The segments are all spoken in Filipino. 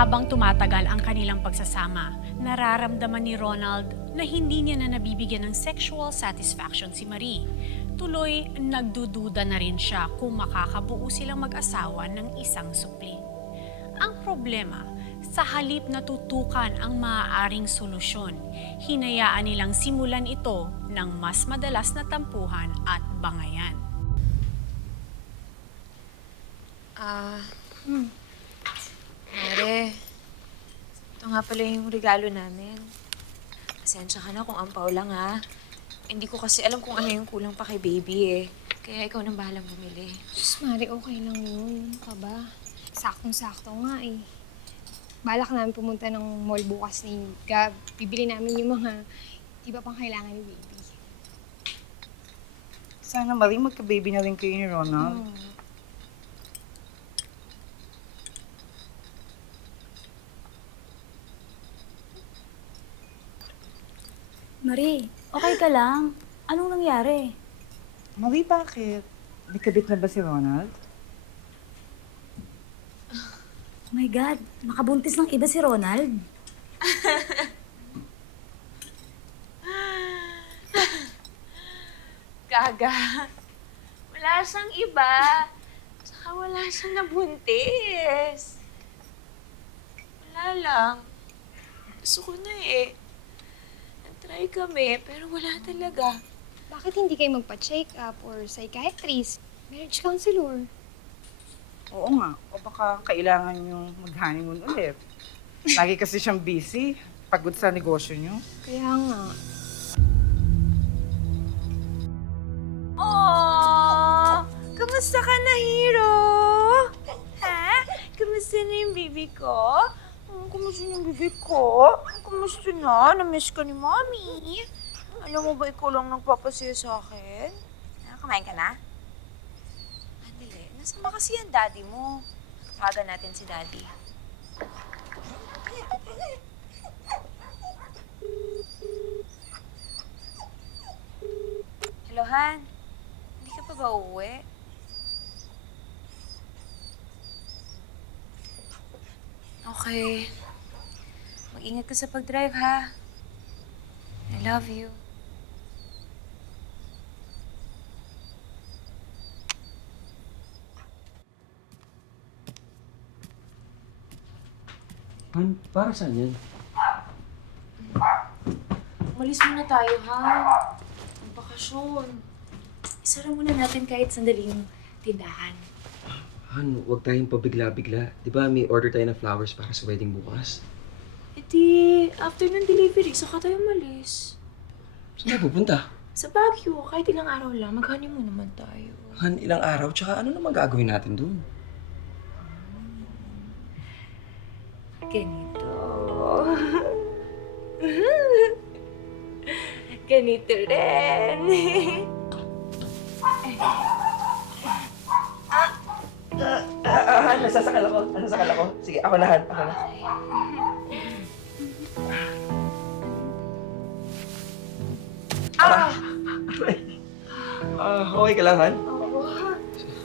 Habang tumatagal ang kanilang pagsasama, nararamdaman ni Ronald na hindi niya na nabibigyan ng sexual satisfaction si Marie. Tuloy, nagdududa na rin siya kung makakabuo silang mag-asawa ng isang supli. Ang problema, sa halip na tutukan ang maaaring solusyon, hinayaan nilang simulan ito ng mas madalas na tampuhan at bangayan. Mare, ito nga pala yung regalo namin. Pasensya ka na kung ampaw lang ha. Hindi ko kasi alam kung ano yung kulang pa kay baby eh. Kaya ikaw nang bahalang bumili. Diyos, Mari, okay lang yun. Ano ka ba? Saktong-sakto nga eh. Balak namin pumunta ng mall bukas ni Gab. Bibili namin yung mga iba pang kailangan ni baby. Sana Marie, magka-baby na rin kayo ni Ronald. Marie, okay ka lang? Anong nangyari? Marie, bakit? May kabit na ba si Ronald? Oh my God, makabuntis ng iba si Ronald? Gaga. Wala siyang iba. Saka wala siyang nabuntis. Wala lang. Gusto ko na eh. Nag-try kami, pero wala talaga. Bakit hindi kayo magpa-check up or psychiatrist, marriage counselor? Oo nga. O baka kailangan yung mag-honeymoon ulit. Lagi kasi siyang busy. Pagod sa negosyo niyo. Kaya nga. Aww! Kamusta ka na, Hero? Ha? Kamusta na yung baby ko? Kamusta na yung baby ko? Kamusta na? Na-miss ka ni Mommy. Alam mo ba, ikaw lang nagpapasaya sa akin? Kumain ka na? Andali, nasaan ba kasi yung daddy mo? Tawagan natin si daddy. Hello, Han. Hindi ka pa ba uuwi? Okay. Mag-ingat ka sa pag-drive, ha? I love you. Han, para saan yan? Umalis muna tayo, ha? Ang bakasyon. Isara muna natin kahit sandali yung tindahan. Han, huwag tayong pabigla-bigla. Di ba may order tayo ng flowers para sa wedding bukas? E di, after ng delivery, saka tayo umalis. Saan tayo pupunta? Sa Baguio, kahit ilang araw lang, mag-honeymoon naman tayo. Han, ilang araw, tsaka ano naman gagawin natin doon? Ganito. Ganito rin. Han, nasasakal ako. Nasasakal ako. Sige, ako na, Han. Ako na. Okay ka lang, Han? Oo.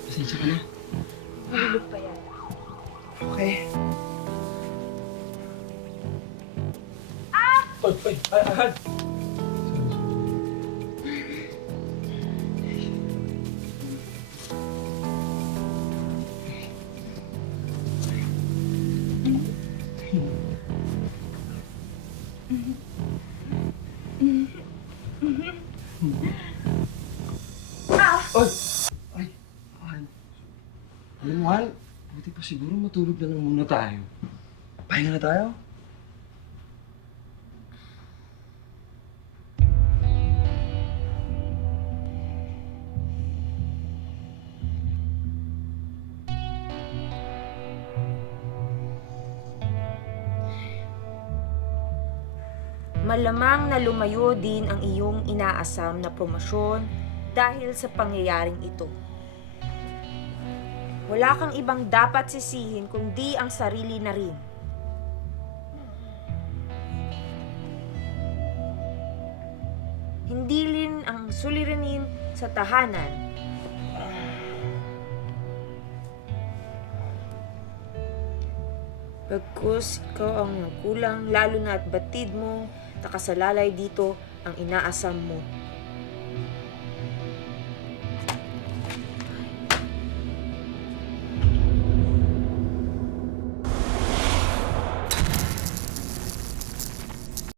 Pasensya ka na. Hulog pa yan. Okay. Oy, Han! Oy! Ay, Han. Alam mo, Han, buti pa siguro matulog na lang muna tayo. Pahinga na tayo. Malamang na lumayo din ang iyong inaasam na promosyon dahil sa pangyayaring ito. Wala kang ibang dapat sisihin kundi ang sarili na rin. Hindi rin ang suliranin sa tahanan. Bagkus ikaw ang kulang, lalo na at batid mo, nakasalalay dito ang inaasam mo.